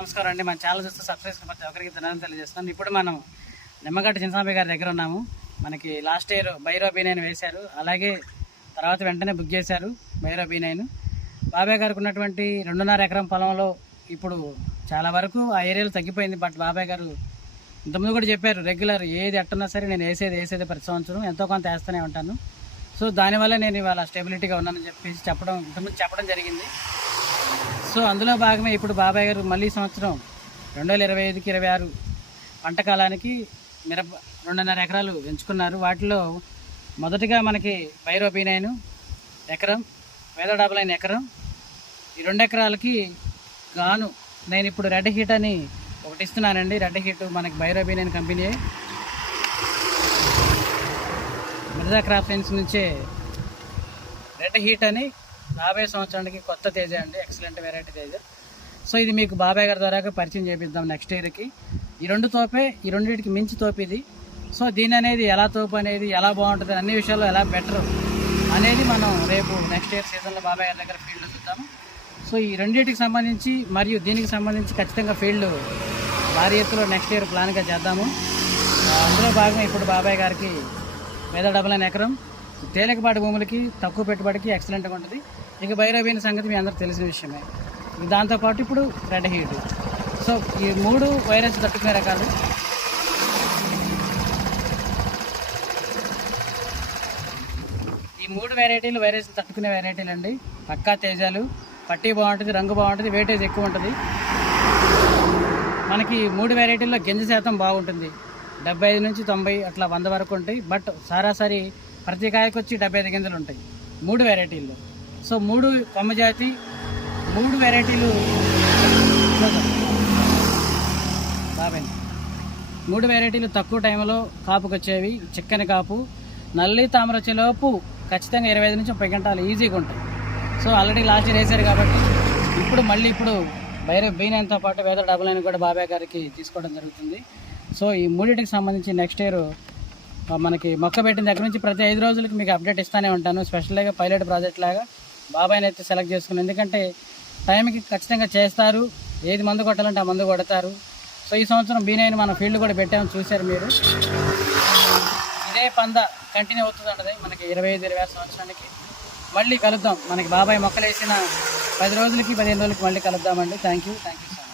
నమస్కారం అండి. మన ఛానల్ చూస్తే సబ్స్క్రైబ్ ప్రతి ఒక్కరికి ధన్యవాదాలు తెలియజేస్తున్నాను. ఇప్పుడు మనం నిమ్మగడ్డ చిన్నస్వామి గారి దగ్గర ఉన్నాము. మనకి లాస్ట్ ఇయర్ బైరో B9 వేశారు, అలాగే తర్వాత వెంటనే బుక్ చేశారు బైరో B9. బాబాయ్ గారికి ఉన్నటువంటి 2.5 ఎకరం పొలంలో ఇప్పుడు చాలా వరకు ఆ ఏరియాలో తగ్గిపోయింది. బట్ బాబాయ్ గారు ఇంతకుముందు కూడా చెప్పారు, రెగ్యులర్ ఏది ఎట్టున్నా సరే నేను వేసేది ప్రతి సంవత్సరం ఎంతో కొంత వేస్తూనే ఉంటాను. సో దానివల్ల నేను ఇవాళ స్టెబిలిటీగా ఉన్నానని చెప్పేసి ఇంతకుముందు చెప్పడం జరిగింది. సో అందులో భాగమే ఇప్పుడు బాబాయ్ గారు మళ్ళీ సంవత్సరం 2025-26 పంట కాలానికి మిరప 2.5 ఎకరాలు ఎంచుకున్నారు. వాటిలో మొదటిగా మనకి బైరో B9 ఎకరం, వేద99 ఎకరం. ఈ 2 ఎకరాలకి గాను నేను ఇప్పుడు రెడ్ హీట్ అని ఒకటి ఇస్తున్నానండి. రెడ్ హీట్ మనకి బైరో B9 company Mirza crop science నుంచే రెడ్ హీట్ అని రాబోయే సంవత్సరానికి కొత్త తేజ అండి, ఎక్సలెంట్ వెరైటీ తేజ. సో ఇది మీకు బాబాయ్ గారి ద్వారా పరిచయం చేపిద్దాం నెక్స్ట్ ఇయర్కి. ఈ 2 తోపే, ఈ 2కి మించి తోపు ఇది. సో దీని అనేది ఎలా తోపు అనేది ఎలా బాగుంటుంది, అన్ని విషయాల్లో ఎలా బెటర్ అనేది మనం రేపు నెక్స్ట్ ఇయర్ సీజన్లో బాబాయ్ గారి దగ్గర ఫీల్డ్లో చూద్దాము. సో ఈ 2కి సంబంధించి మరియు దీనికి సంబంధించి ఖచ్చితంగా ఫీల్డ్ భారీ ఎత్తులో నెక్స్ట్ ఇయర్ ప్లాన్గా చేద్దాము. అందులో భాగంగా ఇప్పుడు బాబాయ్ గారికి వేద99 ఎకరం తేలికపాటి భూములకి తక్కువ పెట్టుబడికి ఎక్సలెంట్గా ఉంటుంది. ఇక బైరో B9 సంగతి మీ అందరికి తెలిసిన విషయమే. దాంతోపాటు ఇప్పుడు రెడ్ హీట్. సో ఈ 3 వైరస్ తట్టుకునే రకాలు. ఈ 3 వెరైటీలు వైరస్ తట్టుకునే వెరైటీలు అండి. పక్కా తేజాలు, పట్టి బాగుంటుంది, రంగు బాగుంటుంది, వెయిటేజ్ ఎక్కువ ఉంటుంది. మనకి 3 వెరైటీల్లో గింజ శాతం బాగుంటుంది. 75 నుంచి 90 అట్లా 100 వరకు ఉంటాయి. బట్ సరాసరి ప్రతి కాయకు వచ్చి 75 గింజలు ఉంటాయి 3 వెరైటీల్లో. సో 3 కొమ్మ జాతి, 3 వెరైటీలు బాబాయ్ 3 వెరైటీలు తక్కువ టైంలో కాపుకి వచ్చేవి. చిక్కని కాపు, నల్లి తామర వచ్చేలోపు ఖచ్చితంగా 25 నుంచి 30 గంటలు ఈజీగా ఉంటాయి. సో ఆల్రెడీ లాస్ట్ ఇయర్ వేశారు కాబట్టి ఇప్పుడు బైరో B9తో పాటు వేద99 కూడా బాబాయ్ గారికి తీసుకోవడం జరుగుతుంది. సో ఈ 3కి సంబంధించి నెక్స్ట్ ఇయర్ మనకి మొక్క పెట్టిన దగ్గర నుంచి ప్రతి 5 రోజులకి మీకు అప్డేట్ ఇస్తూనే ఉంటాను. స్పెషల్గా పైలట్ ప్రాజెక్ట్ లాగా బాబాయ్ని అయితే సెలెక్ట్ చేసుకున్నాను. ఎందుకంటే టైంకి ఖచ్చితంగా చేస్తారు, ఏది మందు కొట్టాలంటే ఆ మందు కొడతారు. సో ఈ సంవత్సరం B9 మన ఫీల్డ్ కూడా పెట్టామని చూశారు మీరు. ఇదే పంద కంటిన్యూ అవుతుంది ఉంటుంది మనకి 25-26 సంవత్సరానికి. మళ్ళీ కలుద్దాం. మనకి బాబాయ్ మొక్కలు వేసిన 10 రోజులకి 15 రోజులకి మళ్ళీ కలుద్దామండి. Thank you so much.